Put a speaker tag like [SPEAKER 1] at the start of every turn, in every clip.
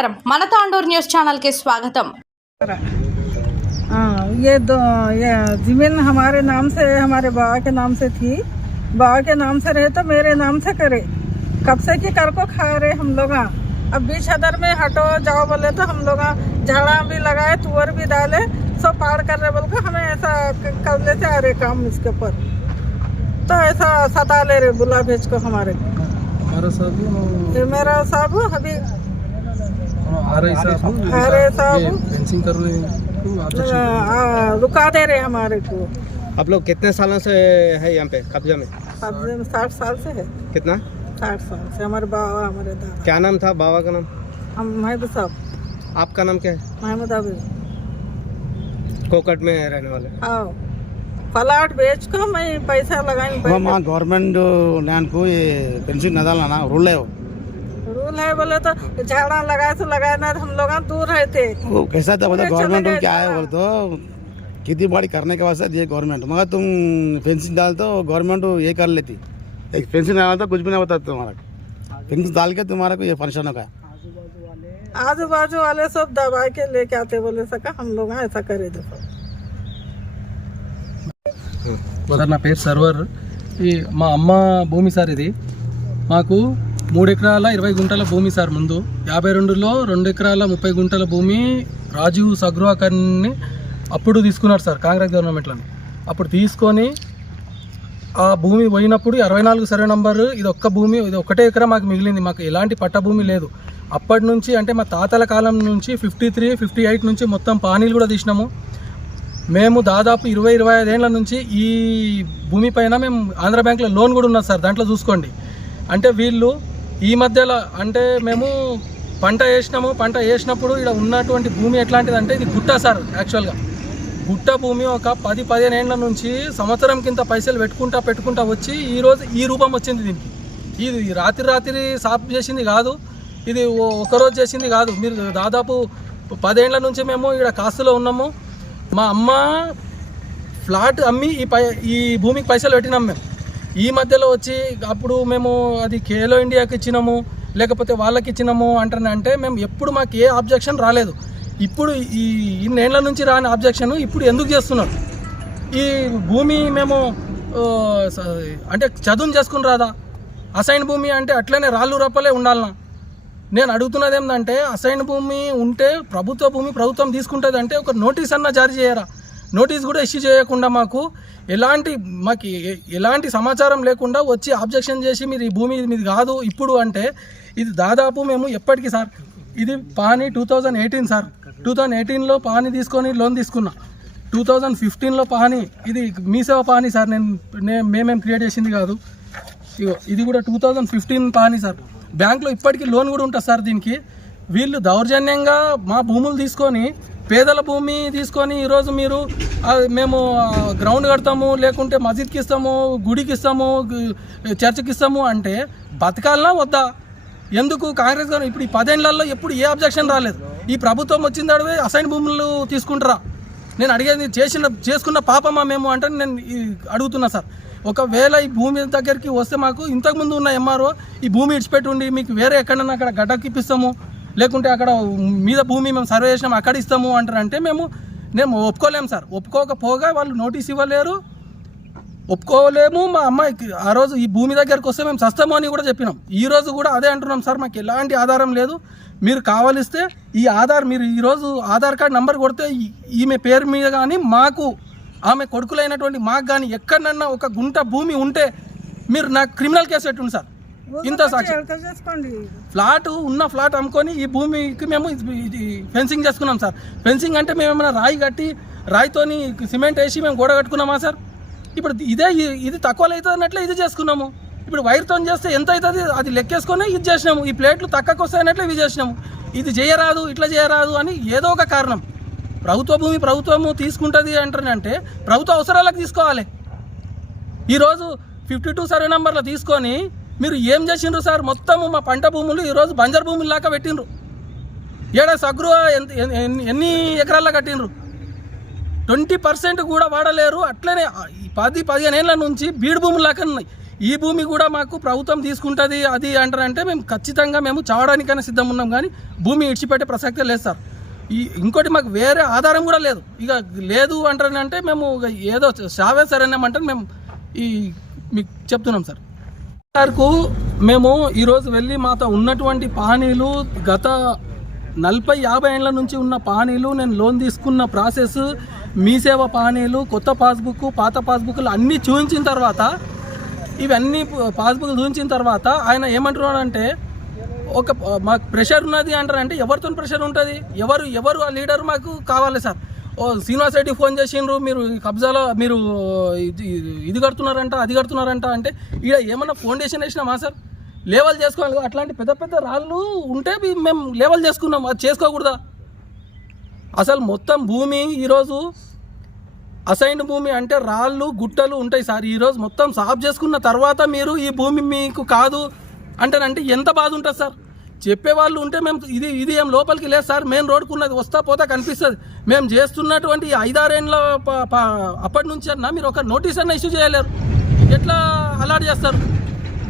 [SPEAKER 1] నమస్కారం మన తాండూరు న్యూస్ ఛానల్కి స్వాగతం
[SPEAKER 2] हाँ ये दो ये जमीन हमारे नाम से हमारे बाबा के नाम से थी बाबा के नाम से रहे तो मेरे नाम से करे कब से की कर को खा रहे हम लोग अब बीच हदर में हटो जाओ बोले तो हम लोग झाड़ा भी लगाए तुअर भी डाले सब पार कर रहे बोल के हमें ऐसा क- कर लेते आ रहे काम इसके ऊपर तो ऐसा सता ले रहे बुला भेज को हमारे
[SPEAKER 3] हमारा साहब
[SPEAKER 2] ये मेरा साहब अभी
[SPEAKER 3] आर आई साहब हाँ,
[SPEAKER 2] हाँ, रुका दे रहे हमारे को।
[SPEAKER 4] आप लोग कितने सालों से है यहाँ पे कब्जा में?
[SPEAKER 2] कब्जे में साठ साल से है।
[SPEAKER 4] कितना?
[SPEAKER 2] साठ साल से हमारे बाबा हमारे दादा।
[SPEAKER 4] क्या नाम था बाबा का नाम?
[SPEAKER 2] हम महमूद साहब।
[SPEAKER 4] आपका नाम क्या है?
[SPEAKER 2] महमूद अब
[SPEAKER 4] कोकट में रहने वाले
[SPEAKER 2] हाँ। प्लाट बेच कर मैं पैसा लगाई
[SPEAKER 5] गवर्नमेंट लैंड को ये पेंशन न डालना रूल है? वो
[SPEAKER 2] रूल है बोले तो झाड़ा लगाए तो लगाए ना हम लोग दूर रहते
[SPEAKER 5] वो कैसा था बोला
[SPEAKER 2] अरे
[SPEAKER 5] गवर्नमेंट
[SPEAKER 2] चले
[SPEAKER 5] रूल
[SPEAKER 2] गए
[SPEAKER 5] क्या है
[SPEAKER 2] हाँ।
[SPEAKER 5] बोले तो खेती बाड़ी करने के वास्ते दिए गवर्नमेंट मगर तुम पेंशन डाल तो गवर्नमेंट ये कर लेती एक पेंशन डाला तो कुछ भी नहीं होता तुम्हारा पेंशन डाल के तुम्हारा को ये फंक्शन होगा
[SPEAKER 2] आजू बाजू वाले सब दबा के लेके आते बोले सका हम लोग ऐसा करे देखो
[SPEAKER 3] సార్ నా పేరు సర్వర్ ఈ మా అమ్మ భూమి సార్ ఇది మాకు మూడు ఎకరాల ఇరవై గుంటల భూమి సార్ ముందు. యాభై రెండులో రెండు ఎకరాల ముప్పై గుంటల భూమి రాజీవ్ సగ్రువాకర్ని అప్పుడు తీసుకున్నారు సార్ కాంగ్రెస్ గవర్నమెంట్లోని. అప్పుడు తీసుకొని ఆ భూమి పోయినప్పుడు అరవై నాలుగు సర్వే నంబర్ ఇది ఒక్క భూమి ఇది ఒకటే ఎకరా మాకు మిగిలింది. మాకు ఎలాంటి పట్ట భూమి లేదు. అప్పటి నుంచి అంటే మా తాతల కాలం నుంచి ఫిఫ్టీ త్రీ ఫిఫ్టీ ఎయిట్ నుంచి మొత్తం పానీలు కూడా తీసినాము. మేము దాదాపు ఇరవై ఇరవై ఐదేళ్ళ నుంచి ఈ భూమి పైన మేము ఆంధ్ర బ్యాంక్లో లోన్ కూడా ఉన్నది సార్ దాంట్లో చూసుకోండి. అంటే వీళ్ళు ఈ మధ్యలో అంటే మేము పంట వేసినాము పంట వేసినప్పుడు ఇక్కడ ఉన్నటువంటి భూమి ఎట్లాంటిది అంటే ఇది గుట్ట సార్ యాక్చువల్గా గుట్ట భూమి ఒక పది పదిహేను ఏండ్ల నుంచి సంవత్సరం కింద పైసలు పెట్టుకుంటా పెట్టుకుంటా వచ్చి ఈ రోజు ఈ రూపం వచ్చింది దీనికి. ఇది రాత్రి రాత్రి సాఫ్ చేసింది కాదు ఇది ఒకరోజు చేసింది కాదు. మీరు దాదాపు పదేండ్ల నుంచి మేము ఇక్కడ కాస్తులో ఉన్నాము. మా అమ్మ ఫ్లాట్ అమ్మి ఈ పై ఈ భూమికి పైసలు పెట్టినాం మేము. ఈ మధ్యలో వచ్చి అప్పుడు మేము అది ఖేలో ఇండియాకి ఇచ్చినాము లేకపోతే వాళ్ళకి ఇచ్చినాము అంటే మేము ఎప్పుడు మాకు ఏ ఆబ్జెక్షన్ రాలేదు. ఇప్పుడు ఈ ఇన్నేళ్ళ నుంచి రాని ఆబ్జెక్షన్ ఇప్పుడు ఎందుకు చేస్తున్నారు ఈ భూమి మేము అంటే చదువుని చేసుకుని రాదా? అసైన్ భూమి అంటే అట్లనే రాళ్ళు రప్పలే ఉండాలనా? నేను అడుగుతున్నది ఏంటంటే అసైన్ భూమి ఉంటే ప్రభుత్వ భూమి ప్రభుత్వం తీసుకుంటుంది అంటే ఒక నోటీస్ అన్న జారీ చేయరా? నోటీస్ కూడా ఇష్యూ చేయకుండా మాకు ఎలాంటి మాకు ఎలాంటి సమాచారం లేకుండా వచ్చి ఆబ్జెక్షన్ చేసి మీరు ఈ భూమి మీది కాదు ఇప్పుడు అంటే ఇది దాదాపు మేము ఎప్పటికీ సార్ ఇది పాని two thousand eighteen sir. Two thousand ఎయిటీన్లో పాని తీసుకొని లోన్ తీసుకున్నా. టూ థౌజండ్ ఫిఫ్టీన్లో పాని ఇది మీ సేవ పాని సార్ నేను మేమేం క్రియేట్ చేసింది కాదు. ఇది కూడా టూ థౌజండ్ ఫిఫ్టీన్ పాని సార్. బ్యాంక్లో ఇప్పటికీ లోన్ కూడా ఉంటుంది సార్ దీనికి. వీళ్ళు దౌర్జన్యంగా మా భూములు తీసుకొని పేదల భూమి తీసుకొని ఈరోజు మీరు మేము గ్రౌండ్ కడతాము లేకుంటే మసీద్కి ఇస్తాము గుడికి ఇస్తాము చర్చికి ఇస్తాము అంటే బతకాలనా వద్దా? ఎందుకు కాంగ్రెస్ గారు ఇప్పుడు ఈ పదేళ్ళలో ఎప్పుడు ఏ అబ్జెక్షన్ రాలేదు? ఈ ప్రభుత్వం వచ్చిన తడవే అసైన్ భూములు తీసుకుంటారా? నేను అడిగేది చేసిన చేసుకున్న పాపమా మేము అంటే నేను అడుగుతున్నా సార్. ఒకవేళ ఈ భూమి దగ్గరికి వస్తే మాకు ఇంతకుముందు ఉన్న ఎంఆర్ఓ ఈ భూమి ఇచ్చిపెట్టి ఉండి మీకు వేరే ఎక్కడన్నా అక్కడ గడ్డకిప్పిస్తాము లేకుంటే అక్కడ మీద భూమి మేము సర్వే చేసినాము అక్కడ ఇస్తాము అంటారంటే మేము మేము ఒప్పుకోలేము సార్. ఒప్పుకోకపోగా వాళ్ళు నోటీస్ ఇవ్వలేరు. ఒప్పుకోలేము మా అమ్మాయికి ఆ రోజు ఈ భూమి దగ్గరకు వస్తే మేము సస్తాము అని కూడా చెప్పినాం. ఈ రోజు కూడా అదే అంటున్నాం సార్ మాకు ఎలాంటి ఆధారం లేదు. మీరు కావలిస్తే ఈ ఆధార్ మీరు ఈరోజు ఆధార్ కార్డ్ నంబర్ కొడితే ఈ- ఈమె పేరు మీద కానీ మాకు ఆమె కొడుకులైనటువంటి మాకు కానీ ఎక్కడన్నా ఒక గుంట భూమి ఉంటే మీరు నాకు క్రిమినల్ కేసు పెట్టుండి సార్. ఇంత సాక్షి. ఫ్లాట్ ఉన్న ఫ్లాట్ అమ్ముకొని ఈ భూమికి మేము ఫెన్సింగ్ చేసుకున్నాం సార్. ఫెన్సింగ్ అంటే మేము ఏమైనా రాయి కట్టి రాయితోని సిమెంట్ వేసి మేము గోడ కట్టుకున్నామా సార్? ఇప్పుడు ఇదే ఇది తక్కువలో అవుతుంది అన్నట్లే ఇది చేసుకున్నాము. ఇప్పుడు వైర్తో చేస్తే ఎంత అవుతుంది? అది లెక్కేసుకొని ఇది చేసినాము. ఈ ప్లేట్లు తక్కువకి వస్తాయి అన్నట్లు ఇవి చేసినాము. ఇది చేయరాదు ఇట్లా చేయరాదు అని ఏదో ఒక కారణం. ప్రభుత్వ భూమి ప్రభుత్వము తీసుకుంటుంది అంటారంటే ప్రభుత్వ అవసరాలకు తీసుకోవాలి. ఈరోజు ఫిఫ్టీ టూ సర్వే నెంబర్లో తీసుకొని మీరు ఏం చేసిండ్రు సార్? మొత్తము మా పంట భూములు ఈరోజు బంజర్ భూములు లాగా పెట్టిండ్రు. ఏడా సగృహ ఎన్ని- ఎన్ని ఎకరాల్లో కట్టిండ్రు? ట్వంటీ పర్సెంట్ కూడా వాడలేరు. అట్లనే ఈ పది పదిహేను ఏళ్ళ నుంచి బీడు భూములు లాగా ఉన్నాయి. ఈ భూమి కూడా మాకు ప్రభుత్వం తీసుకుంటుంది అది అంటారంటే మేము ఖచ్చితంగా మేము చావడానికైనా సిద్ధం ఉన్నాం కానీ భూమి ఇడిచిపెట్టే ప్రసక్తే లేదు సార్. ఈ ఇంకోటి మాకు వేరే ఆధారం కూడా లేదు. ఇక లేదు అంటారంటే మేము ఏదో సావే సరేనామంటే మేము ఈ మీకు చెప్తున్నాం సార్. సార్కు మేము ఈరోజు వెళ్ళి మాతో ఉన్నటువంటి పానీలు గత నలభై యాభై ఏళ్ళ నుంచి ఉన్న పానీలు నేను లోన్ తీసుకున్న ప్రాసెస్ మీ సేవ పానీలు కొత్త పాస్బుక్ పాత పాస్బుక్లు అన్నీ చూపించిన తర్వాత ఇవన్నీ పాస్బుక్ చూపించిన తర్వాత ఆయన ఏమంటున్నాడంటే ఒక మాకు ప్రెషర్ ఉన్నది అంటారంటే ఎవరితో ప్రెషర్ ఉంటుంది? ఎవరు ఎవరు ఆ లీడర్ మాకు కావాలి సార్? ఓ శ్రీనివాస్ రెడ్డి ఫోన్ చేసిండ్రు మీరు ఈ కబ్జాలో మీరు ఇది ఇది కడుతున్నారంట అది కడుతున్నారంట అంటే ఇక ఏమన్నా ఫౌండేషన్ వేసినామా సార్? లేవల్ చేసుకోవాలి అట్లాంటి పెద్ద పెద్ద రాళ్ళు ఉంటే మేము లేవల్ చేసుకున్నాం అది చేసుకోకూడదా? అసలు మొత్తం భూమి ఈరోజు అసైన్ భూమి అంటే రాళ్ళు గుట్టలు ఉంటాయి సార్. ఈరోజు మొత్తం సాఫ్ చేసుకున్న తర్వాత మీరు ఈ భూమి మీకు కాదు అంటేనంటే ఎంత బాధ ఉంటుంది సార్? చెప్పేవాళ్ళు ఉంటే మేము ఇది ఇది ఏం లోపలికి లేదు సార్. మెయిన్ రోడ్కు ఉన్నది వస్తా పోతా కనిపిస్తుంది. మేము చేస్తున్నటువంటి ఐదారేళ్ళ అప్పటి నుంచి అన్నా మీరు ఒక నోటీస్ అన్న ఇష్యూ చేయలేరు. ఎట్లా అలాట్ చేస్తారు?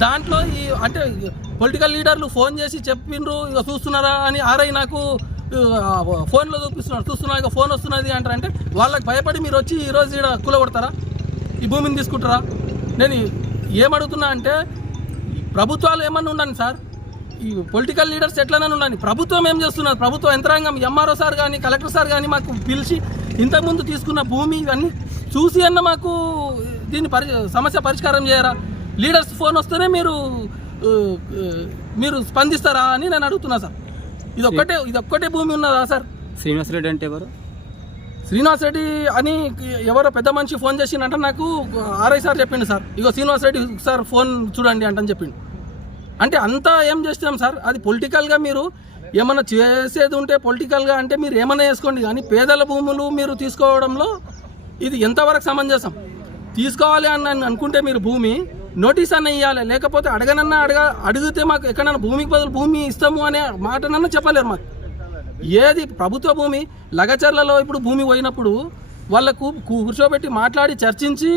[SPEAKER 3] దాంట్లో ఈ అంటే పొలిటికల్ లీడర్లు ఫోన్ చేసి చెప్పిండ్రు ఇక చూస్తున్నారా అని ఆర్ఐ నాకు ఫోన్లో చూపిస్తున్నారు చూస్తున్నారు ఇక ఫోన్ వస్తున్నది అంటారు అంటే వాళ్ళకి భయపడి మీరు వచ్చి ఈరోజు ఇక్కడ కూలగొడతారా? ఈ భూమిని తీసుకుంటారా? నేను ఏమడుగుతున్నా అంటే ప్రభుత్వాలు ఏమన్నా ఉండండి సార్. ఈ పొలిటికల్ లీడర్స్ ఎట్లనైనా ఉండండి ప్రభుత్వం ఏం చేస్తున్నారు? ప్రభుత్వ యంత్రాంగం ఎంఆర్ఓ సార్ కానీ కలెక్టర్ సార్ కానీ మాకు పిలిచి ఇంతకుముందు తీసుకున్న భూమి ఇవన్నీ చూసి అన్న మాకు దీన్ని పరి సమస్య పరిష్కారం చేయరా? లీడర్స్ ఫోన్ వస్తేనే మీరు మీరు స్పందిస్తారా అని నేను అడుగుతున్నా సార్. ఇది ఒక్కటే ఇది ఒక్కటే భూమి ఉన్నదా సార్?
[SPEAKER 6] శ్రీనివాస్ రెడ్డి అంటే ఎవరు?
[SPEAKER 3] శ్రీనివాస్ రెడ్డి అని ఎవరో పెద్ద మనిషి ఫోన్ చేసిండంట నాకు ఆర్ఐ సార్ చెప్పిండు సార్. ఇగో శ్రీనివాస్ రెడ్డి సార్ ఫోన్ చూడండి అంటని చెప్పిండు. అంటే అంతా ఏం చేస్తున్నాం సార్? అది పొలిటికల్గా మీరు ఏమన్నా చేసేది ఉంటే పొలిటికల్గా అంటే మీరు ఏమన్నా వేసుకోండి కానీ పేదల భూములు మీరు తీసుకోవడంలో ఇది ఎంతవరకు సమంజసం? తీసుకోవాలి అని అనుకుంటే మీరు భూమి నోటీస్ అన్న ఇవ్వాలి లేకపోతే అడగనన్నా అడగ అడిగితే మాకు ఎక్కడన్నా భూమికి బదులు భూమి ఇస్తాము అనే మాటనన్నా చెప్పలేరు మాకు. ఏది ప్రభుత్వ భూమి లగచర్లలో ఇప్పుడు భూమి పోయినప్పుడు వాళ్ళకు కూర్చోబెట్టి మాట్లాడి చర్చించి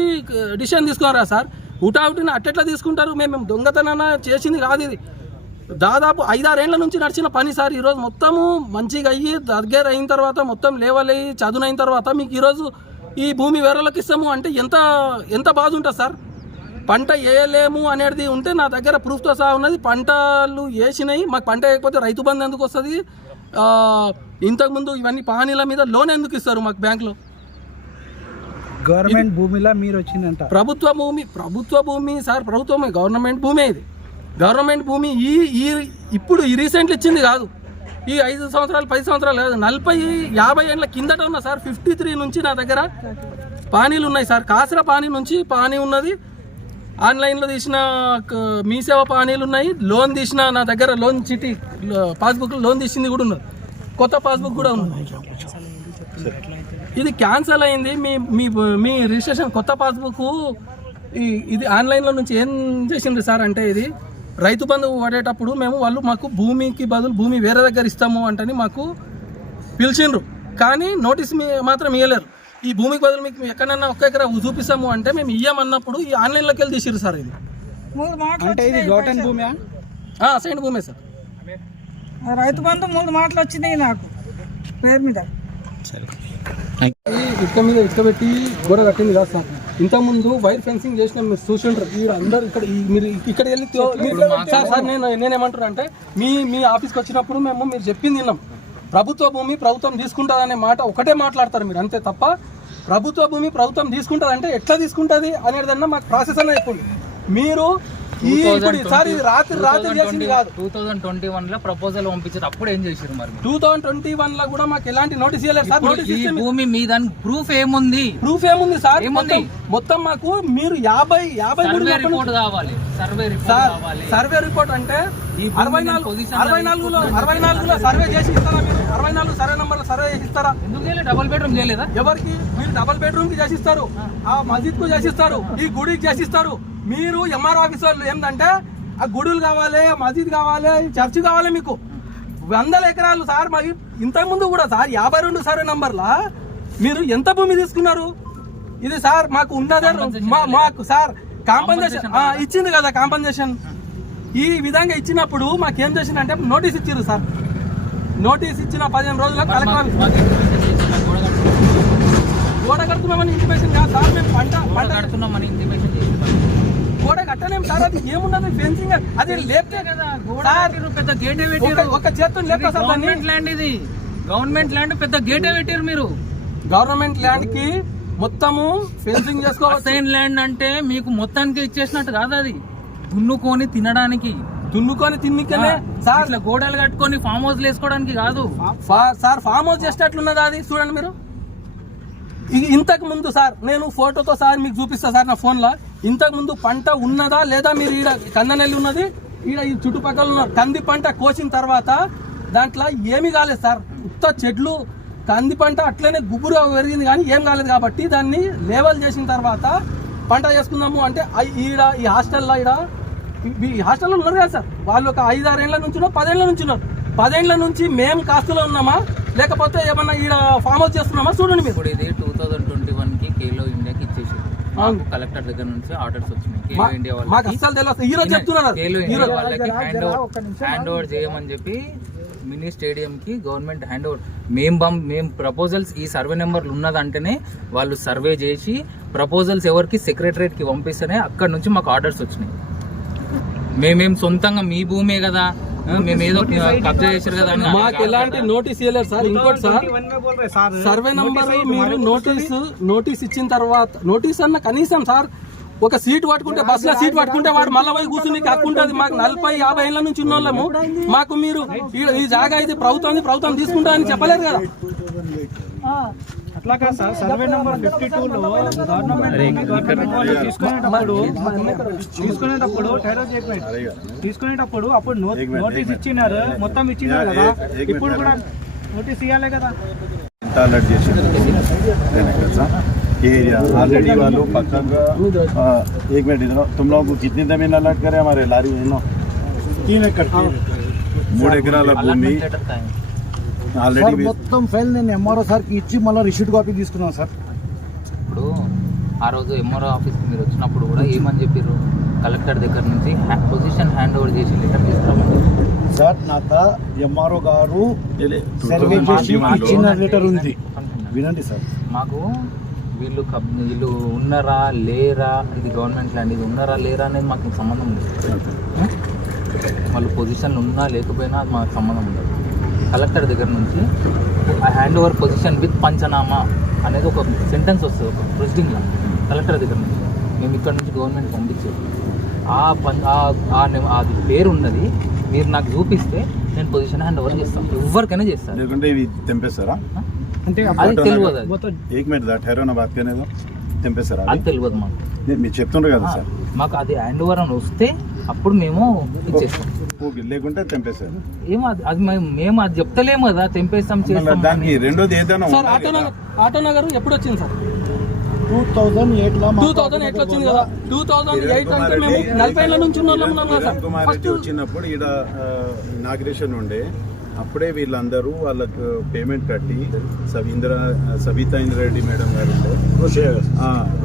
[SPEAKER 3] డిసిషన్ తీసుకున్నారా సార్. హుటాహుటిన అట్టెట్లా తీసుకుంటారు? మేము మేము దొంగతనాన చేసింది కాదు ఇది. దాదాపు ఐదారేళ్ళ నుంచి నడిచిన పని సార్. ఈరోజు మొత్తము మంచిగా అయ్యి దగ్గర అయిన తర్వాత మొత్తం లేవలయ్యి చదునైన తర్వాత మీకు ఈరోజు ఈ భూమి వేరేళ్ళకి ఇస్తాము అంటే ఎంత ఎంత బాధ ఉంటుంది సార్? పంట వేయలేము అనేది ఉంటే నా దగ్గర ప్రూఫ్తో సహా ఉన్నది. పంటలు వేసినాయి. మాకు పంట వేయకపోతే రైతు బంధు ఎందుకు వస్తుంది? ఇంతకుముందు ఇవన్నీ పానీల మీద లోన్ ఎందుకు ఇస్తారు మాకు బ్యాంకులో?
[SPEAKER 7] గవర్నమెంట్ భూమిలా మీరు వచ్చిందంట
[SPEAKER 3] ప్రభుత్వ భూమి ప్రభుత్వ భూమి సార్ ప్రభుత్వం గవర్నమెంట్ భూమే ఇది. గవర్నమెంట్ భూమి ఈ ఈ ఇప్పుడు ఈ రీసెంట్లీ ఇచ్చింది కాదు. ఈ ఐదు సంవత్సరాలు పది సంవత్సరాలు కాదు. నలభై యాభై ఏళ్ళ కిందట ఉన్న సార్ ఫిఫ్టీ త్రీ నుంచి నా దగ్గర పానీలు ఉన్నాయి సార్. కాసర పానీ నుంచి పానీ ఉన్నది. ఆన్లైన్లో తీసిన మీ సేవ పానీలు ఉన్నాయి. లోన్ తీసిన నా దగ్గర లోన్ చిట్టి పాస్బుక్ లోన్ తీసింది కూడా ఉన్నది. కొత్త పాస్బుక్ కూడా ఉంది ఇది క్యాన్సల్ అయింది. మీ మీ మీ రిజిస్ట్రేషన్ కొత్త పాస్బుక్ ఈ ఇది ఆన్లైన్లో నుంచి ఏం చేసిండ్రు సార్ అంటే ఇది రైతు బంధు పడేటప్పుడు మేము వాళ్ళు మాకు భూమికి బదులు భూమి వేరే దగ్గర ఇస్తాము అంటని మాకు పిలిచిండ్రు. కానీ నోటీస్ మీ మాత్రం ఇవ్వలేరు ఈ భూమికి బదులు మీకు ఎక్కడన్నా ఒక్క ఎకరా చూపిస్తాము అంటే మేము ఇయ్యమన్నప్పుడు ఈ ఆన్లైన్లోకి వెళ్ళి తీసిర్రు సార్ ఇది.
[SPEAKER 2] మూడు మాటలు
[SPEAKER 7] అంటే ఇది గౌటన్ భూమే
[SPEAKER 3] సార్.
[SPEAKER 2] రైతు బంధు మూడు మాటలు వచ్చినాయి నాకు. పేరు మీద.
[SPEAKER 3] ఈ ఇటుక మీద ఇటుక పెట్టి గోడ కట్టింది కాదు సార్. ఇంతకుముందు వైర్ ఫెన్సింగ్ చేసిన మీరు చూసింటారు మీరు అందరు ఇక్కడ ఈ- మీరు ఇక్కడ వెళ్ళి సార్ సార్ నేను నేనేమంటున్నా అంటే మీ మీ ఆఫీస్కి వచ్చినప్పుడు మేము మీరు చెప్పింది విన్నాం. ప్రభుత్వ భూమి ప్రభుత్వం తీసుకుంటుంది మాట ఒకటే మాట్లాడతారు మీరు అంతే తప్ప ప్రభుత్వ భూమి ప్రభుత్వం తీసుకుంటుంది అంటే ఎట్లా తీసుకుంటుంది అనేదన్నా మాకు ప్రాసెస్ అన్న చెప్పండి మీరు
[SPEAKER 6] టూ థౌజండ్ ట్వంటీ వన్లో ప్రపోజల్ పంపించారు. అప్పుడు ఏం చేశారు మరి?
[SPEAKER 3] టూ థౌసండ్ ట్వంటీ వన్లో కూడా మాకు ఎలాంటి నోటీస్ ఇవ్వలేదు సార్. నోటీస్
[SPEAKER 6] భూమి మీద ప్రూఫ్ ఏముంది?
[SPEAKER 3] ప్రూఫ్ ఏముంది సార్?
[SPEAKER 6] ఏముంది?
[SPEAKER 3] మొత్తం- మాకు మీరు యాభై యాభై
[SPEAKER 6] రిపోర్ట్ కావాలి. సర్వే రిపోర్ట్
[SPEAKER 3] సార్
[SPEAKER 6] కావాలి.
[SPEAKER 3] సర్వే రిపోర్ట్ అంటే అరవై నాలుగు అరవై నాలుగులో అరవై నాలుగులో సర్వే చేసి ఇస్తారా మీరు? అరవై నాలుగు సర్వే నంబర్లో సర్వే చేసి ఇస్తారా?
[SPEAKER 6] ఎందుకు చేయలేదు? డబుల్ బెడ్రూమ్ చేయలేదా?
[SPEAKER 3] ఎవరికి? మీరు డబల్ బెడ్రూమ్కి చేసిస్తారు ఆ. మస్జిద్కు చేసిస్తారు ఈ గుడికి చేసిస్తారు మీరు ఎంఆర్ ఆఫీస్ వాళ్ళు ఏంటంటే ఆ గుడులు కావాలి ఆ మస్జిద్ కావాలి చర్చ్ కావాలి మీకు. వందల ఎకరాలు సార్ మరి ఇంతకు ముందు కూడా సార్ యాభై రెండు సర్వే నంబర్లా మీరు ఎంత భూమి తీసుకున్నారు? ఇది సార్ మాకు ఉన్నదే మాకు సార్ కాంపన్సేషన్ ఇచ్చింది కదా కాంపన్సేషన్ ఈ విధంగా ఇచ్చినప్పుడు మాకేం చేసిందంటే నోటీస్ ఇచ్చారు సార్. నోటీస్ ఇచ్చిన పదిహేను రోజులకు కలెక్టర్
[SPEAKER 6] గోడ కడుతున్నాం.
[SPEAKER 3] గోడ కడుతున్నామని ఇంటిమేషన్ కాదు సార్ మేము పంట పంట
[SPEAKER 6] కడుతున్నామని ఇంటిమేషన్ చేసి
[SPEAKER 3] గోడ కట్టలేం సార్ అది ఏమున్నది ఫెన్సింగ్ అది లేపితే
[SPEAKER 6] కదా గోడ పెద్ద గేటే
[SPEAKER 3] ఒక-
[SPEAKER 6] పెట్టిర్రు
[SPEAKER 3] ఒక చేత్తో లేపుతా సార్
[SPEAKER 6] గవర్నమెంట్ ల్యాండ్ ఇది. గవర్నమెంట్ ల్యాండ్ పెద్ద గేటే పెట్టిర్రు మీరు.
[SPEAKER 3] గవర్నమెంట్ ల్యాండ్కి మొత్తము ఫెన్సింగ్
[SPEAKER 6] అసైన్ ల్యాండ్ అంటే మీకు మొత్తానికి ఇచ్చేసినట్టు కాదు అది. దున్నుకొని తినడానికి.
[SPEAKER 3] దున్నుకొని తిన్నికనే సార్.
[SPEAKER 6] ఇట్లా గోడలు కట్టుకొని ఫామ్ హౌస్ వేసుకోవడానికి కాదు.
[SPEAKER 3] సార్ ఫామ్ హౌస్ చేసేటట్లున్నదా అది? చూడండి మీరు. ఇది ఇంతకు ముందు సార్ నేను ఫోటోతో సార్ మీకు చూపిస్తా సార్ నా ఫోన్లో ఇంతకుముందు పంట ఉన్నదా లేదా మీరు ఈడ కందనెల్లి ఉన్నది? ఈడ ఈ చుట్టుపక్కల ఉన్న కంది పంట కోసిన తర్వాత దాంట్లో ఏమి కాలేదు సార్. ఉత్త చెట్లు కంది పంట అట్లనే గుబురుగా పెరిగింది కానీ ఏం కాలేదు కాబట్టి దాన్ని లేవల్ చేసిన తర్వాత పంట చేసుకుందాము అంటే ఈడ ఈ హాస్టల్లో ఈడ ఈ- హాస్టల్లో ఉన్నారు కదా సార్. వాళ్ళు ఒక ఐదారేళ్ళ నుంచి ఉన్నారు పదేళ్ళ నుంచి ఉన్నారు. పదేళ్ళ నుంచి మేము కాస్తులో ఉన్నామా? లేకపోతే ఏమన్నా ఈడ ఫామ్ హౌస్ చేస్తున్నామా? చూడండి మీరు.
[SPEAKER 6] ఇది టూ థౌజండ్ ట్వంటీ వన్కి కేలో ఇండియాకి ఇచ్చేసి
[SPEAKER 3] అవును.
[SPEAKER 6] కలెక్టర్ దగ్గర నుంచి ఆర్డర్స్ వచ్చినాయి. కేలో
[SPEAKER 3] మా-
[SPEAKER 6] ఇండియా
[SPEAKER 3] మాకు
[SPEAKER 6] వాళ్ళకి హ్యాండ్ ఓవర్ హ్యాండ్ ఓవర్ చేయమని చెప్పి మినీ స్టేడియం కి గవర్నమెంట్ హ్యాండ్ ఓవర్. మేం బం మేము ప్రపోజల్స్ ఈ సర్వే నెంబర్లు ఉన్నదంటేనే వాళ్ళు సర్వే చేసి ప్రపోజల్స్ ఎవరికి సెక్రటరేట్కి పంపిస్తేనే అక్కడ నుంచి మాకు ఆర్డర్స్ వచ్చినాయి. మేమేం సొంతంగా మీ భూమే కదా. మేము ఏదో కబ్జా చేశారు కదా అని
[SPEAKER 3] మాకు ఎలాంటి నోటీస్ ఇవ్వలేదు సార్. ఇంకోటి సార్ సర్వే నంబర్ మీరు నోటీస్ నోటీస్ ఇచ్చిన తర్వాత నోటీస్ అన్న కనీసం సార్ ఒక సీట్ పట్టుకుంటే బస్లో సీట్ పట్టుకుంటే వాడు మళ్ళీ పోయి కూర్చుని హక్కుంటుంది మాకు నలభై యాభై ఏళ్ళ నుంచి ఉన్న వాళ్ళము. మాకు మీరు ఈ- ఈ జాగా ఇది ప్రభుత్వం ప్రభుత్వం తీసుకుంటా అని చెప్పలేదు కదా.
[SPEAKER 7] అట్లా కాదు sir survey number fifty two లో గవర్నమెంట్ గవర్నమెంట్ వాళ్ళు తీసుకునేటప్పుడు తీసుకునేటప్పుడు టైరో చెప్పాడు తీసుకునేటప్పుడు అప్పుడు నో- నోటీస్ ఇచ్చినారు మొత్తం ఇచ్చినారు కదా ఇప్పుడు కూడా నోటీస్ ఇవ్వాలి కదా
[SPEAKER 8] ఎంత అలర్ట్ చేశారు ये एरिया ऑलरेडी वालों पक्का का एक मिनट इधर आओ। तुम लोग को कितनी जमीन अलर्ट करे हमारे लारी नो तीन एकड़ మూడు ఎకరాల భూమి
[SPEAKER 7] మొత్తం ఫైల్ నేను ఎంఆర్ఓ సార్కి ఇచ్చి మళ్ళీ రిసీట్ కాపీ తీసుకున్నాను సార్
[SPEAKER 6] ఇప్పుడు ఆ రోజు ఎంఆర్ఓ ఆఫీస్కి మీరు వచ్చినప్పుడు కూడా ఏమని చెప్పారు కలెక్టర్ దగ్గర నుంచి పొజిషన్ హ్యాండ్ ఓవర్ చేసి లెటర్ తీసుకురామని
[SPEAKER 7] సార్ నాకు ఎంఆర్ఓ గారు సర్వే చేసి ఇచ్చిన లెటర్ ఉంది. వినండి సార్
[SPEAKER 6] మాకు వీళ్ళు కబ్ వీళ్ళు ఉన్నారా లేరా? ఇది గవర్నమెంట్ ల్యాండ్ ఇది ఉన్నారా లేరా అనేది మాకు సంబంధం ఉంది వాళ్ళు పొజిషన్ ఉన్నా లేకపోయినా అది మాకు సంబంధం ఉండదు. కలెక్టర్ దగ్గర నుంచి ఆ hand over position with panchanama అనేది ఒక సెంటెన్స్ వస్తుంది ఒక ప్రొసీడింగ్లో కలెక్టర్ దగ్గర నుంచి. మేము ఇక్కడ నుంచి గవర్నమెంట్ పంపించేది. ఆ పం అది పేరు ఉన్నది. మీరు నాకు చూపిస్తే నేను పొజిషన్ హ్యాండ్ ఓవర్ చేస్తాను. ఎవరికైనా చేస్తాను.
[SPEAKER 8] ఎందుకంటే ఇవి తెంపేస్తారా?
[SPEAKER 6] అంటే అది తెలియదు
[SPEAKER 8] ఏక్ దాట్ తెంపేస్తారా
[SPEAKER 6] అది? తెలియదు మాకు.
[SPEAKER 8] మీరు చెప్తుండ్రు కదా సార్.
[SPEAKER 6] మాకు అది హ్యాండ్ ఓవర్ అని వస్తే అప్పుడు మేము ఇచ్చేస్తాం
[SPEAKER 8] లేకుంటే తెంపేస్తారు
[SPEAKER 6] ఏమో అది మేము అది చెప్తలేము కదా తెంపేస్తాం చేస్తాం
[SPEAKER 8] దానికి. రెండోది ఏదైనా
[SPEAKER 3] sir
[SPEAKER 8] auto?
[SPEAKER 3] Nagar auto Nagar ఎప్పుడు వచ్చింది సార్?
[SPEAKER 7] టూ థౌజండ్ ఎయిట్లో
[SPEAKER 3] టూ థౌసండ్ ఎయిట్ వచ్చింది కదా. టూ థౌసండ్ ఎయిట్ అంటే మేము నలభై ఏళ్ళ నుంచి ఉన్న వాళ్ళం ఉన్నాం కదా
[SPEAKER 8] కిరణ్ కుమార్
[SPEAKER 3] సార్
[SPEAKER 8] రెడ్డి వచ్చినప్పుడు ఈడ ఇనాగ్రేషన్ ఉండే. అప్పుడే వీళ్ళందరూ వాళ్ళకు పేమెంట్ కట్టి సవీంద్ర సబితా ఇంద్రారెడ్డి మేడం గారు.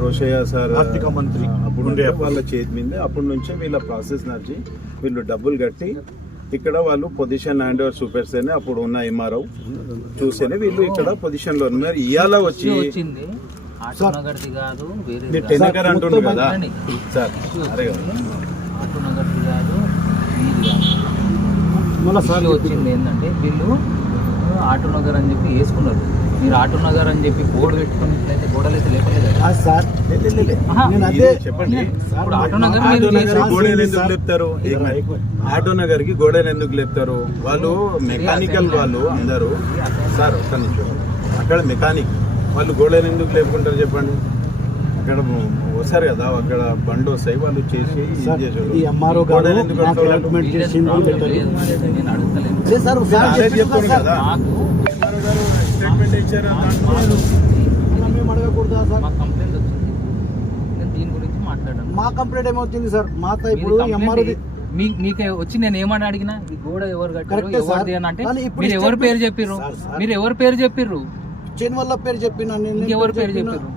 [SPEAKER 8] రోషయ్య సార్
[SPEAKER 7] ఆర్థిక మంత్రి
[SPEAKER 8] అప్పుడు ఉండే వాళ్ళ చేతి మీద. అప్పటి నుంచే వీళ్ళ ప్రాసెస్ నడిచి వీళ్ళు డబ్బులు కట్టి ఇక్కడ వాళ్ళు పొజిషన్ హ్యాండ్ ఓవర్ చూపెడితేనే అప్పుడు ఉన్న ఎంఆర్ఓ చూస్తేనే వీళ్ళు ఇక్కడ పొజిషన్లో ఉన్నారు. ఇవాళ వచ్చి
[SPEAKER 6] వచ్చింది. ఆటో నగర్ది కాదు వేరే
[SPEAKER 8] టెన్ ఎకర్ అంటుండ్రు కదా. సార్ అరే
[SPEAKER 6] ఆటో నగర్ది కాదు వీధి కాదు
[SPEAKER 7] మళ్ళీ
[SPEAKER 6] సార్ వచ్చింది ఏంటంటే వీళ్ళు ఆటో నగర్ అని చెప్పి వేసుకున్నారు. మీరు ఆటో నగర్ అని చెప్పి బోర్డు పెట్టుకున్నట్లయితే గోడలు అయితే లేపలేదు?
[SPEAKER 8] చెప్పండి.
[SPEAKER 6] ఇప్పుడు ఆటో నగర్
[SPEAKER 8] గోడలు ఎందుకు లేపుతారు. ఆటో నగర్కి గోడలు ఎందుకు లేపుతారు? వాళ్ళు మెకానికల్ వాళ్ళు అందరూ. సార్ ఒక్క నిమిషం. అక్కడ మెకానిక్. వాళ్ళు గోడలు ఎందుకు లేపుకుంటారు చెప్పండి? అక్కడ వస్తారు కదా అక్కడ బండి వస్తాయి వాళ్ళు చేసి.
[SPEAKER 7] ఈ ఎంఆర్ఓ గారు నాకు? అలాట్మెంట్ చేసింది
[SPEAKER 6] నేను
[SPEAKER 7] సార్ సార్
[SPEAKER 8] కదా.
[SPEAKER 6] మాకు
[SPEAKER 8] ఎంఆర్ఓ గారు స్టేట్మెంట్ ఇచ్చారు?
[SPEAKER 6] మాకు
[SPEAKER 7] మేము అడగకూడదా సార్?
[SPEAKER 6] మాకు కంప్లైంట్ వచ్చింది. నేను దీని గురించి మాట్లాడాను.
[SPEAKER 7] మా కంప్లైంట్ ఏమవుతుంది సార్? మాత ఇప్పుడు
[SPEAKER 6] నీకే వచ్చి నేను ఏమని అడిగినా? ఈ గోడ ఎవరు కట్టారు. ఎవరిది అని అంటే మీరు ఎవరి పేరు చెప్పిర్రు?
[SPEAKER 7] సార్.
[SPEAKER 6] మీరు ఎవరి పేరు చెప్పిర్రు?
[SPEAKER 7] చేను వల్ల పేరు చెప్పిన
[SPEAKER 6] ఇంకెవరి పేరు. చెప్పిర్రు?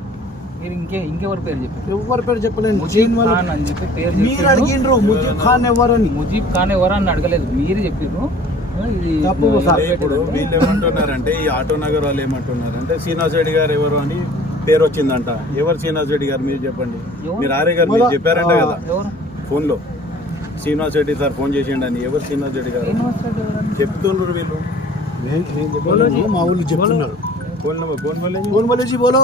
[SPEAKER 6] మీరు ఇంకే ఇంకెవరి పేరు చెప్పారు
[SPEAKER 7] ఎవరి పేరు చెప్పలేదు
[SPEAKER 6] ముజీబ్ ఖాన్ అని చెప్పి పేరు
[SPEAKER 7] మీరు. అడిగిండ్రు ముజీబ్ ఖాన్ ఎవరని.
[SPEAKER 6] ముజీబ్ ఖాన్ ఎవరని అడగలేదు. మీరు చెప్పిర్రు. ఇది
[SPEAKER 7] తప్పు సార్.
[SPEAKER 8] అంటే ఇప్పుడు వీళ్ళు ఏమంటున్నారంటే ఈ ఆటో నగర్ వాళ్ళు ఏమంటున్నారంటే శ్రీనివాస్ రెడ్డి గారు ఎవరు అని పేరు వచ్చిందంట. ఎవరు శ్రీనివాస్ రెడ్డి గారు మీరు చెప్పండి? మీరు ఆర్య గారు మీరు చెప్పారంట కదా.
[SPEAKER 6] ఎవరు?
[SPEAKER 8] ఫోన్లో శ్రీనివాస్ రెడ్డి సార్ ఫోన్ చేసిండని. ఎవరు శ్రీనివాస్ రెడ్డి గారు? చెప్తుండ్రు వీళ్ళు.
[SPEAKER 7] మా ఊళ్ళు చెప్తున్నారు.
[SPEAKER 8] ఫోన్ నెంబర్ ఫోన్
[SPEAKER 7] ఫోన్ బోలో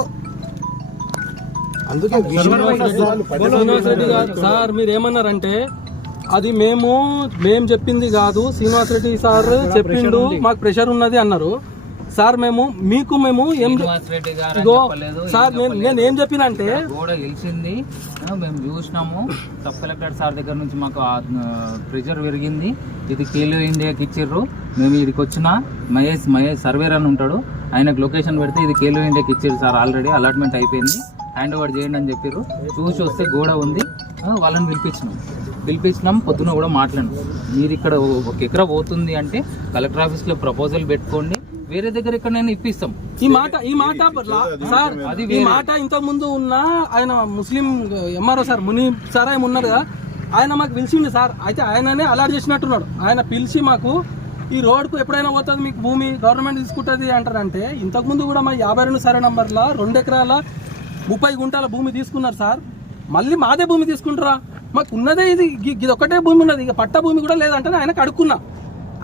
[SPEAKER 3] సార్ మీరు ఏమన్నారంటే అది మేము మేము చెప్పింది కాదు శ్రీనివాస్ రెడ్డి సార్ చెప్పిండు మాకు ప్రెషర్ ఉన్నది అన్నారు. సార్ మేము మీకు మేము ఏం ఇగో సార్ నేను ఏం చెప్పినంటే
[SPEAKER 6] గోడ గెలిచింది. ఆ, మేము చూసినాము. సబ్ కలెక్టర్ సార్ దగ్గర నుంచి మాకు ప్రెషర్ పెరిగింది. ఇది కేలో ఇండియాకి ఇచ్చిర్రు. మేము ఇదికి వచ్చిన మహేష్ మహేష్ సర్వేర్ అని ఉంటాడు. ఆయనకు లొకేషన్ పెడితే ఇది కేలో ఇండియాకి ఇచ్చిర్రు సార్ ఆల్రెడీ అలాట్మెంట్ అయిపోయింది. హ్యాండ్ ఓవర్ చేయండి అని చెప్పారు చూసి వస్తే గోడ ఉంది. వాళ్ళని పిలిపించినాం. పిలిపించినాం పొద్దున కూడా మాట్లాడినాం. మీరు ఇక్కడ ఒక ఎకరా పోతుంది అంటే కలెక్టర్ ఆఫీస్లో ప్రపోజల్ పెట్టుకోండి. వేరే దగ్గర ఇక్కడ నేను ఇప్పిస్తాం.
[SPEAKER 3] ఈ మాట ఈ మాట సార్
[SPEAKER 6] అది
[SPEAKER 3] ఈ మాట ఇంతకు ముందు ఉన్న ఆయన Muslim MRO sir Muni sir ఆయన ఉన్నారు కదా ఆయన మాకు పిలిచిండు సార్. అయితే ఆయననే అలాట్ చేసినట్టున్నాడు. ఆయన పిలిచి మాకు ఈ రోడ్కు ఎప్పుడైనా పోతుంది మీకు భూమి గవర్నమెంట్ తీసుకుంటుంది అంటారంటే ఇంతకు ముందు కూడా మా యాభై రెండు సరే నంబర్ల రెండు ఎకరాల ముప్పై గుంటల భూమి తీసుకున్నారు సార్. మళ్ళీ మాదే భూమి తీసుకుంటారా? మాకు ఉన్నదే ఇది. ఇది ఒకటే భూమి ఉన్నది. ఇక పట్ట భూమి కూడా లేదంటే ఆయన కడుక్కున్నా.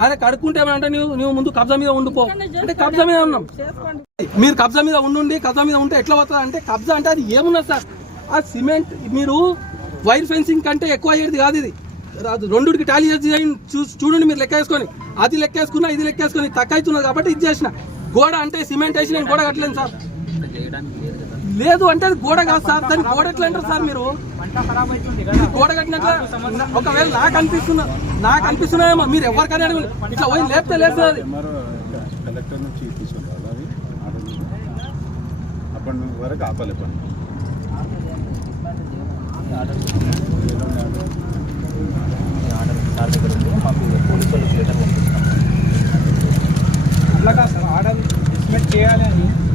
[SPEAKER 3] ఆయన కడుక్కుంటే ఏమంటే నువ్వు నువ్వు ముందు కబ్జా మీద ఉండిపో అంటే కబ్జా మీద ఉన్నాం. మీరు కబ్జా మీద ఉండుండి కబ్జా మీద ఉంటే ఎట్లా పోతుంది అంటే కబ్జా అంటే అది ఏమున్నది సార్? ఆ సిమెంట్ మీరు వైర్ ఫెన్సింగ్ కంటే ఎక్కువ అయ్యేది కాదు ఇది. రాదు రెండుకి టాలీ చేసి చూ- చూడండి మీరు లెక్క వేసుకొని అది లెక్క వేసుకున్నా ఇది లెక్క వేసుకొని తక్కువ అవుతున్నది కాబట్టి ఇది చేసిన. గోడ అంటే సిమెంట్ వేసి నేను గోడ కట్టలేను సార్. లేదు అంటే అది గోడ కాదు సార్. దాన్ని గోడ ఎట్లా అంటారు సార్ మీరు? ఇది గోడ కట్టినట్ల ఒకవేళ నాకు అనిపిస్తున్నా నాకు అనిపిస్తున్నాయేమో మీరు ఎవరికైనా అడగండి. ఇట్లా పోయి లేపితే లేస్తుంది అది.
[SPEAKER 8] అప్పటి వరకు ఆపాలి పని
[SPEAKER 6] సార్ దగ్గర ఉంది మాకు పోలీసు వాళ్ళకి లెటర్ పంపిస్తాం
[SPEAKER 7] అట్లా కాదు సార్. ఆర్డర్ డిస్మిట్ ఆర్డర్ చెప్తున్నారు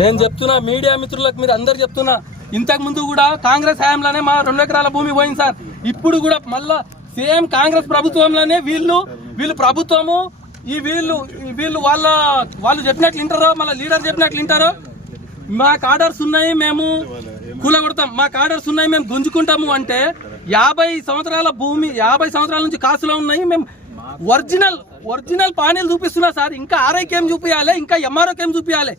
[SPEAKER 3] నేను చెప్తున్నా మీడియా మిత్రులకు మీరు అందరు చెప్తున్నా. ఇంతకు ముందు కూడా కాంగ్రెస్ హయాంలోనే మా రెండు ఎకరాల భూమి పోయింది సార్. ఇప్పుడు కూడా మళ్ళా సేమ్ కాంగ్రెస్ ప్రభుత్వంలోనే వీళ్ళు వీళ్ళు ప్రభుత్వము ఈ వీళ్ళు వీళ్ళు వాళ్ళ వాళ్ళు చెప్పినట్లు వింటారో మళ్ళీ లీడర్ చెప్పినట్లు వింటారో మాకు ఆర్డర్స్ ఉన్నాయి మేము కూలగొడతాం. మాకు ఆర్డర్స్ ఉన్నాయి మేము గుంజుకుంటాము అంటే యాభై సంవత్సరాల భూమి యాభై సంవత్సరాల నుంచి కాసులో ఉన్నాయి మేము ఒరిజినల్ ఒరిజినల్ పానీలు చూపిస్తున్నా సార్. ఇంకా ఆర్ఐకి ఏం చూపించాలి ఇంకా ఎంఆర్ఓకి ఏం చూపించాలి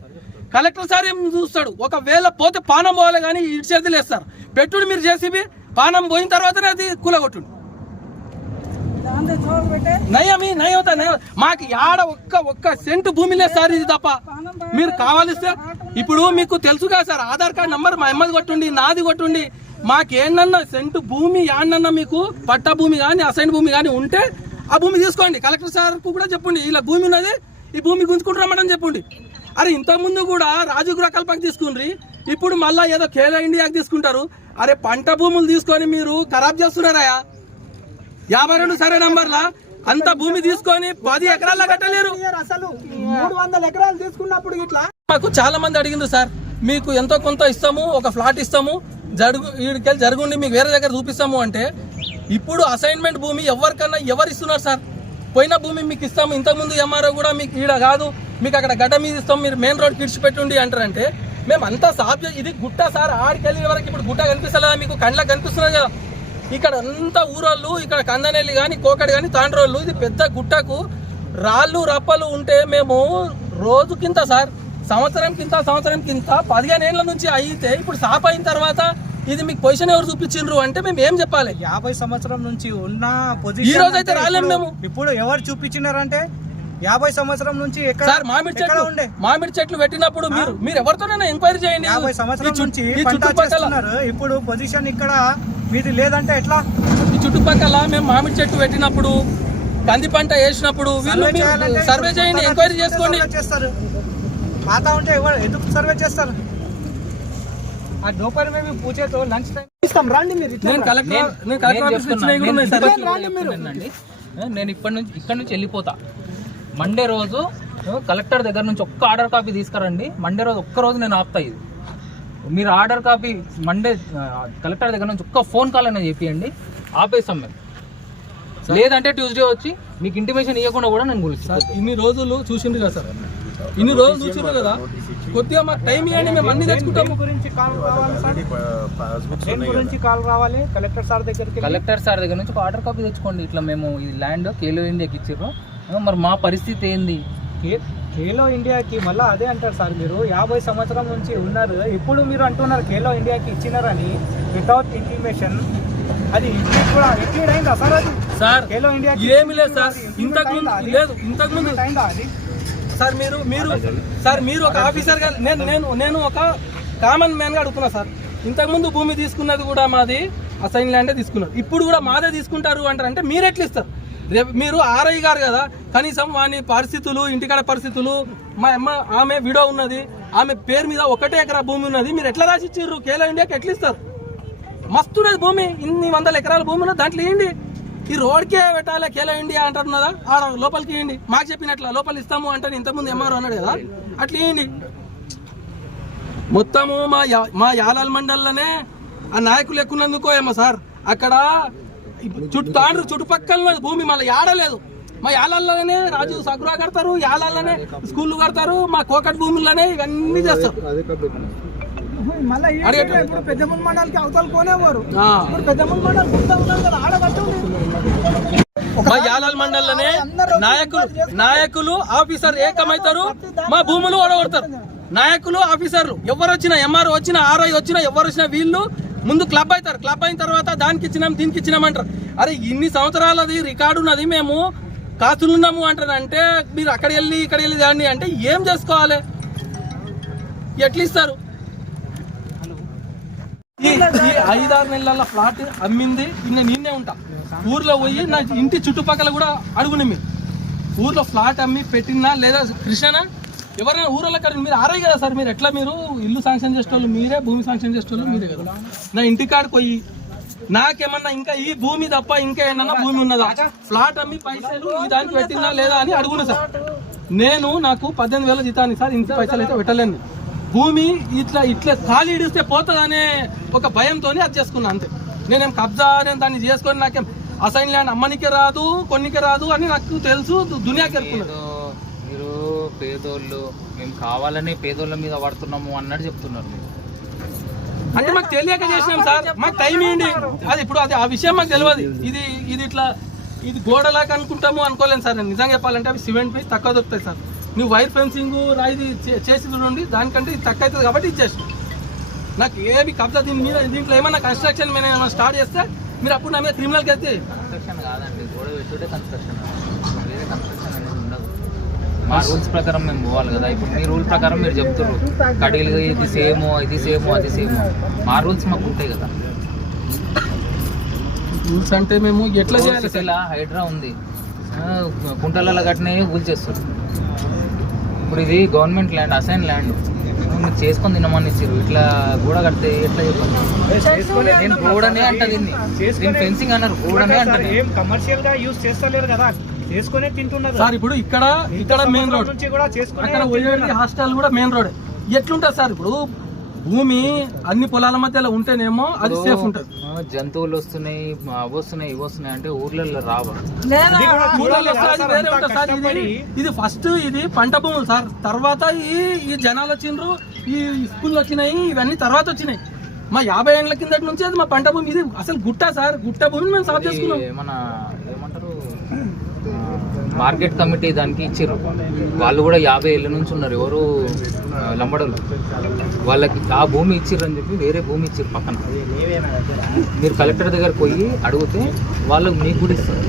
[SPEAKER 3] కలెక్టర్ సార్ ఏం చూస్తాడు? ఒకవేళ పోతే పానం పోవాలి కానీ ఇటు చేతులు వేస్తారు పెట్టుడు మీరు జేసీబీ పానం పోయిన తర్వాతనే అది కూలగొట్టుండు. నయమి నయవుతా నయ మాకు యాడ ఒక్క ఒక్క సెంటు భూమి లేదు సార్ ఇది తప్ప. మీరు కావాలిస్తే ఇప్పుడు మీకు తెలుసుగా సార్ ఆధార్ కార్డ్ నంబర్ మా అమ్మది కొట్టుండి నాది కొట్టుండి. మాకేందన్నా సెంటు భూమి యాడన్నా మీకు పట్టా భూమి కానీ అసైన్ భూమి కానీ ఉంటే ఆ భూమి తీసుకోండి. కలెక్టర్ సార్కు కూడా చెప్పండి ఇలా భూమి ఉన్నది ఈ భూమి గుంజుకుంటున్నామని చెప్పండి. అరే ఇంతకుముందు కూడా రాజు ప్రకల్పకి తీసుకుండ్రి ఇప్పుడు మళ్ళా ఏదో ఖేలో ఇండియాకి తీసుకుంటారు. అరే పంట భూములు తీసుకొని మీరు ఖరాబ్ చేస్తున్నారయ్యా యాభై రెండు సరే నంబర్లా? అంత భూమి తీసుకొని పది ఎకరాల్లో కట్టలేరు.
[SPEAKER 7] అసలు మూడు వందల ఎకరాలు తీసుకున్నప్పుడు ఇట్లా?
[SPEAKER 3] మాకు చాలా మంది అడిగింది సార్ మీకు ఎంతో కొంత ఇస్తాము ఒక ఫ్లాట్ ఇస్తాము జరుగు వీడికెళ్ళి జరుగుండి మీకు వేరే దగ్గర చూపిస్తాము అంటే ఇప్పుడు అసైన్మెంట్ భూమి ఎవరికన్నా ఎవరు ఇస్తున్నారు సార్? పోయిన భూమి మీకు ఇస్తాము. ఇంతకుముందు ఎంఆర్ఓ కూడా మీకు ఈడ కాదు. మీకు అక్కడ గడ్డ మీద ఇస్తాం. మీరు మెయిన్ రోడ్ కిడ్చి పెట్టుండి అంటారంటే మేము అంతా సాఫ్ ఇది గుట్ట సార్. ఆడికెళ్ళిన వరకు ఇప్పుడు గుట్ట కనిపిస్తలేదా మీకు? కండ్లకు కనిపిస్తున్నది కదా. ఇక్కడ అంతా ఊరోళ్ళు ఇక్కడ కందనెల్లి కానీ కోకడి కానీ తాండ్రోళ్ళు. ఇది పెద్ద గుట్టకు రాళ్ళు రప్పలు ఉంటే మేము రోజుకింత సార్. సంవత్సరం కింద సంవత్సరం కింద పదిహేను ఏళ్ళ నుంచి అయితే ఇప్పుడు సాప్ అయిన తర్వాత ఇది మీకు పొజిషన్ ఎవరు చూపించిండ్రు అంటే మేము ఏం చెప్పాలి?
[SPEAKER 7] యాభై సంవత్సరం నుంచి ఉన్న
[SPEAKER 3] ఈ
[SPEAKER 7] పొజిషన్
[SPEAKER 3] రోజు అయితే రాలేము మేము.
[SPEAKER 7] ఇప్పుడు ఎవరు చూపించినారంటే యాభై సంవత్సరం నుంచి ఎక్కడ
[SPEAKER 3] మామిడి చెట్లు
[SPEAKER 7] ఉండే?
[SPEAKER 3] మామిడి చెట్లు పెట్టినప్పుడు మీరు మీరు ఎవరితోనైనా ఎంక్వైరీ చేయండి.
[SPEAKER 7] యాభై
[SPEAKER 3] ఈ
[SPEAKER 7] సంవత్సరం నుంచి
[SPEAKER 3] ఈ చుట్టుపక్కల
[SPEAKER 7] ఇప్పుడు పొజిషన్ ఇక్కడ మీది లేదంటే ఎట్లా?
[SPEAKER 3] ఈ చుట్టుపక్కల మేము మామిడి చెట్టు పెట్టినప్పుడు కంది పంట వేసినప్పుడు వీళ్ళు
[SPEAKER 7] సర్వే
[SPEAKER 3] చేయండి ఎంక్వైరీ చేసుకోండి.
[SPEAKER 7] చేస్తారు. పాత ఉంటే ఎవరు ఎందుకు సర్వే చేస్తారు? ఆ దోపరి మేము పూచేతో లంచ్ టైం ఇస్తాం రండి మీరు
[SPEAKER 3] నేను. కలెక్టర్
[SPEAKER 6] నేను-
[SPEAKER 3] కలెక్టర్ ఆఫీస్
[SPEAKER 6] చెప్తున్నా,
[SPEAKER 3] ఇచ్చినవి కూడా
[SPEAKER 6] నేను ఇప్పటి నుంచి ఇక్కడ నుంచి వెళ్ళిపోతా. మండే రోజు కలెక్టర్ దగ్గర నుంచి ఒక్క ఆర్డర్ కాపీ తీసుకురండి. మండే రోజు ఒక్క రోజు నేను ఆపుతా ఇది. మీరు ఆర్డర్ కాపీ మండే కలెక్టర్ దగ్గర నుంచి ఒక్క ఫోన్ కాల్ అనేది చెప్పియండి ఆపేస్తాం మేము. లేదంటే ట్యూస్డే వచ్చి మీకు ఇంటిమేషన్ ఇవ్వకుండా కూడా నేను
[SPEAKER 3] సార్
[SPEAKER 6] పిలుస్తాను
[SPEAKER 3] ఇన్ని రోజులు చూసిండు కదా సార్. ఇన్ని రోజులు చూసిండు కదా కొద్దిగా మాకు టైం ఇవ్వండి మేము అన్ని తెచ్చుకుంటాము.
[SPEAKER 7] గురించి కాల్ రావాలి? గురించి కాల్ రావాలి? కలెక్టర్ సార్ దగ్గరికి?
[SPEAKER 6] కలెక్టర్ సార్ దగ్గర నుంచి ఒక ఆర్డర్ కాపీ తెచ్చుకోండి. ఇట్లా మేము ఈ ల్యాండ్ కేలో ఇండియాకి ఇచ్చారు మరి మా పరిస్థితి ఏంది?
[SPEAKER 7] కే- ఖేలో ఇండియాకి మళ్ళీ అదే అంటారు సార్ మీరు. యాభై సంవత్సరం నుంచి ఉన్నారు. ఇప్పుడు మీరు అంటున్నారు ఖేలో ఇండియాకి ఇచ్చినారని వితౌట్ ఇంటిమేషన్ అది కూడా అయిందా సార్ అది?
[SPEAKER 3] సార్
[SPEAKER 7] ఖేలో ఇండియాకి
[SPEAKER 3] ఏమి లేదు సార్. ఇంతకు? లేదు ఇంతకు ముందు
[SPEAKER 7] అయిందా అది?
[SPEAKER 3] సార్ మీరు మీరు సార్ మీరు ఒక ఆఫీసర్గా నేను నేను నేను ఒక కామన్ మ్యాన్గా అడుగుతున్నా సార్. ఇంతకుముందు భూమి తీసుకున్నది కూడా మాది అసైన్ ల్యాండే తీసుకున్నారు. ఇప్పుడు కూడా మాదే తీసుకుంటారు అంటారు అంటే మీరు ఎట్లా ఇస్తారు? రేపు మీరు ఆర్ఐ గారు కదా కనీసం వాని పరిస్థితులు ఇంటికాడ పరిస్థితులు మా అమ్మ ఆమె విడో ఉన్నది ఆమె పేరు మీద ఒకటే ఎకరా భూమి ఉన్నది మీరు ఎట్లా రాసి ఇచ్చిర్రు కేలో ఇండియాకి ఎట్లా ఇస్తారు? మస్తు ఉన్నది భూమి ఇన్ని వందల ఎకరాల భూమి ఉన్నది దాంట్లో ఏంటి ఈ రోడ్కే పెట్టాలి కేలో ఇండియా అంటున్నదా ఆడ లోపలికి ఇవ్వండి మాకు చెప్పినట్ల లోపల ఇస్తాము అంటే ఇంతకుముందు ఎంఆర్ఓ అన్నాడు కదా. అట్లా ఇవ్వండి మొత్తము మా మా యాలాల్ మండలంలోనే ఆ నాయకులు ఎక్కున్నందుకో ఏమో సార్. అక్కడ చుట్టూ తాండ్రు చుట్టుపక్కల భూమి మళ్ళీ ఆడలేదు మా యాలల్లోనే రాజు సగురా కడతారు యాలల్లోనే స్కూళ్ళు కడతారు మా కోకట్ భూముల్లోనే ఇవన్నీ చేస్తారు.
[SPEAKER 2] పెద్దమ్మ మండలికి అవతల. ఇప్పుడు పెద్దమ్మ మండలి గుర్తా ఉన్నారు కదా ఆడ కట్టండి
[SPEAKER 3] మా యాలాల్ మండలంలోనే నాయకులు నాయకులు ఆఫీసర్ ఏకమైతారు మా భూములు ఓడగొడతారు. నాయకులు ఆఫీసర్లు ఎవరు వచ్చినా ఎంఆర్ వచ్చినా ఆర్ఐ వచ్చినా ఎవరు వచ్చినా వీళ్ళు ముందు క్లబ్ అవుతారు. క్లబ్ అయిన తర్వాత దానికి ఇచ్చినాం దీనికి ఇచ్చినాం అంటారు అరే ఇన్ని సంవత్సరాలది రికార్డు ఉన్నది మేము కాసులున్నాము అంటారు. అంటే మీరు అక్కడ వెళ్ళి ఇక్కడ వెళ్ళి దాన్ని అంటే ఏం చేసుకోవాలి? ఎట్లా ఇస్తారు ఈ ఐదారు నెలల ఫ్లాట్ అమ్మింది నేను నిన్నే ఉంటా. ఊర్లో పోయి నా ఇంటి చుట్టుపక్కల కూడా అడుగుని మీరు. ఊర్లో ఫ్లాట్ అమ్మి పెట్టినా లేదా కృష్ణనా? ఎవరైనా ఊర్లో కాదు మీరు ఆరే కదా సార్ మీరు. ఎట్లా మీరు? ఇల్లు శాంక్షన్ చేసేటోళ్ళు మీరే భూమి శాంక్షన్ చేసేటోళ్ళు మీరే కదా. నా ఇంటి కాడికి పోయి నాకేమన్నా ఇంకా ఈ భూమి తప్ప ఇంకా ఏమన్నా భూమి ఉన్నదా? ఫ్లాట్ అమ్మి పైసలు ఈ దానికి పెట్టినా లేదా అని అడుగును సార్. నేను నాకు పద్దెనిమిది వేల జీతాన్ని సార్ ఇంత పైసలు అయితే పెట్టలేను. భూమి ఇట్లా ఇట్లా ఖాళీ ఇడిస్తే పోతుందనే ఒక భయంతో అది చేసుకున్నా అంతే. నేనేం కబ్జా నేను దాన్ని చేసుకొని నాకేం అసైన్ ల్యాండ్ అమ్మనికి రాదు కొన్నికి రాదు అని నాకు తెలుసు దునియాకి
[SPEAKER 6] ఏదో మీరు పేదోళ్ళు మేము కావాలనే పేదోళ్ళ మీద పడుతున్నాము అన్నట్టు చెప్తున్నారు మీరు.
[SPEAKER 3] అంటే మాకు తెలియక చేసినాం సార్. మాకు టైం ఇవ్వండి. అది ఇప్పుడు అది ఆ విషయం మాకు తెలియదు. ఇది ఇది ఇట్లా ఇది గోడలాగా అనుకుంటాము అనుకోలేను సార్ నేను. నిజంగా చెప్పాలంటే అవి సిమెంట్ పీస్ తక్కువ దొరుకుతాయి సార్. నువ్వు వైర్ ఫెన్సింగ్ రాయిది చే- చేసి చూడండి దానికంటే ఇది తక్కువ అవుతుంది కాబట్టి ఇచ్చేసిన. నాకు ఏమి కబ్జా దీని మీద దీంట్లో ఏమన్నా కన్స్ట్రక్షన్ మేము ఏమైనా స్టార్ట్ చేస్తే మీరు అప్పుడు నా మీద క్రిమినల్కి అయితే
[SPEAKER 6] కన్స్ట్రక్షన్ కాదండి గోడ కన్స్ట్రక్షన్ వేరే కన్స్ట్రక్షన్ అనేది ఉండదు. మా రూల్స్ ప్రకారం మేము పోవాలి కదా. ఇప్పుడు మీ రూల్ ప్రకారం మీరు చెప్తున్నారు కడీలు ఇది సేమ్ ఇది సేమ్ అది సేమ్ మా రూల్స్ మాకు ఉంటాయి కదా.
[SPEAKER 3] రూల్స్ అంటే మేము ఎట్లా చేయాలి?
[SPEAKER 6] సిటీలో హైడ్రా ఉంది. కుంటలలో కట్టినవి కూల్చేస్తారు ఇప్పుడు ఇది గవర్నమెంట్ ల్యాండ్ అసైన్ ల్యాండ్ చేసుకొని తినమని ఇచ్చారు ఇట్లా గోడ కడితే ఎట్లా చెప్పండి? నేను గోడనే అంట దీన్ని. దీన్ని ఫెన్సింగ్ అన్నారు గోడనే అంటారు
[SPEAKER 7] ఏం కమర్షియల్గా యూజ్ చేస్తలేరు కదా. చేసుకునే తింటున్నారు.
[SPEAKER 3] సార్ ఇప్పుడు ఇక్కడ ఇక్కడ మెయిన్ రోడ్
[SPEAKER 7] నుంచి కూడా చేసుకునే
[SPEAKER 3] అక్కడ హాస్టల్ కూడా మెయిన్ రోడ్ ఎట్లుంటుంది సార్ ఇప్పుడు? భూమి అన్ని పొలాల మధ్యలో ఉంటేనేమో అది సేఫ్ ఉంటుంది.
[SPEAKER 6] జంతువులు వస్తున్నాయి అవి వస్తున్నాయి ఇవి వస్తున్నాయి అంటే ఊర్లలో రావా?
[SPEAKER 7] అది కూడా
[SPEAKER 3] ఊళ్ళలో
[SPEAKER 7] చూడాలి
[SPEAKER 3] వస్తే అది
[SPEAKER 7] సార్,
[SPEAKER 3] వేరే
[SPEAKER 7] అంతా
[SPEAKER 3] ఉంటుంది సార్ ఇది ఫస్ట్ ఇది పంట భూములు సార్. తర్వాత ఈ ఈ జనాలు వచ్చిండ్రు ఈ స్కూల్ వచ్చినాయి ఇవన్నీ తర్వాత వచ్చినాయి. మా యాభై ఏళ్ళ కిందటి నుంచి అది మా పంట భూమి ఇది అసలు గుట్ట సార్. గుట్ట భూమిని మేము సాఫ్ చేసుకున్నాం.
[SPEAKER 6] మార్కెట్ కమిటీ దానికి ఇచ్చారు వాళ్ళు కూడా యాభై ఏళ్ళ నుంచి ఉన్నారు. ఎవరు ఆ, లంబడోళ్ళు. వాళ్ళకి ఆ భూమి ఇచ్చిర్రు అని చెప్పి వేరే భూమి ఇచ్చారు పక్కన. మీరు కలెక్టర్ దగ్గర పోయి అడిగితే వాళ్ళు మీకు కూడా ఇస్తారు.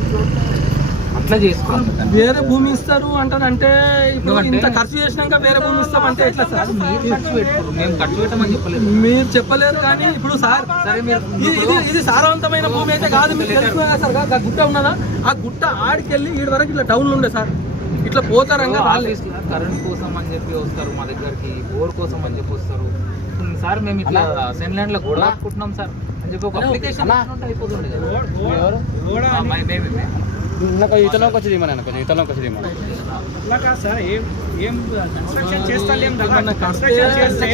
[SPEAKER 6] అట్లా చేసుకోండి
[SPEAKER 3] వేరే భూమి ఇస్తారు అంటారు అంటే ఇప్పుడు ఇంత ఖర్చు చేసినాక వేరే భూమి ఇస్తామంటే ఎట్లా సార్?
[SPEAKER 6] మీరు ఖర్చు పెట్టుకోరు మేము ఖర్చు పెట్టమని చెప్పలేదు.
[SPEAKER 3] మీరు చెప్పలేరు కానీ ఇప్పుడు సార్
[SPEAKER 6] సరే మీరు
[SPEAKER 3] ఇది ఇది సారవంతమైన భూమి అయితే కాదు తెలుసు కదా సార్? ఆ గుట్ట ఉన్నదా? ఆ గుట్ట ఆడికెళ్ళి ఈడ వరకు ఇట్లా టౌన్లు ఉండే సార్. ఇట్లా పోతారంగా
[SPEAKER 6] ఆఫీస్లో కరెంట్ కోసం అని చెప్పి వస్తారు మా దగ్గరికి బోర్ కోసం అని చెప్పి వస్తారు. సార్ మేము ఇట్లా సెన్లాండ్లో గోడ కట్టుకుంటున్నాం సార్. అని చెప్పి ఒక అప్లికేషన్ అయిపోతుంది కదా.
[SPEAKER 3] నాకు ఇతలోకి వచ్చేది మన కొంచెం
[SPEAKER 7] ఏం ఏం కన్స్ట్రక్షన్ చేస్తాలేం కదా కన్స్ట్రక్షన్ చేస్తే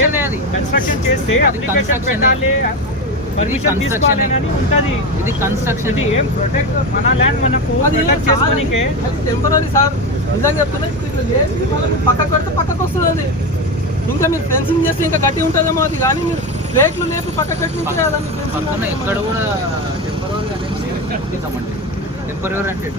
[SPEAKER 7] కన్స్ట్రక్షన్ చేస్తే అప్లికేషన్ పెట్టాలి పర్మిషన్ తీసుకోవాలి ఉంటది.
[SPEAKER 6] ఇది కన్స్ట్రక్షన్
[SPEAKER 7] ఇది ఏం ప్రొటెక్ట్ మన ల్యాండ్ మనకు ప్రొటెక్ట్ చేసుకోనికే
[SPEAKER 3] టెంపరీ సార్. నిజంగా చెప్తున్నా ఇప్పుడు పక్కకు పెడితే పక్కకు వస్తుంది అది ఇంకా మీరు ఫెన్సింగ్ చేస్తే ఇంకా గట్టి ఉంటుందేమో అది కానీ మీరు ప్లేట్లు లేపి fencing.
[SPEAKER 6] పక్కన ఎక్కడ కూడా టెంపరీ అనేది ಪರ್ ಅವರ್ ಹಂಡ್ರೆಡ್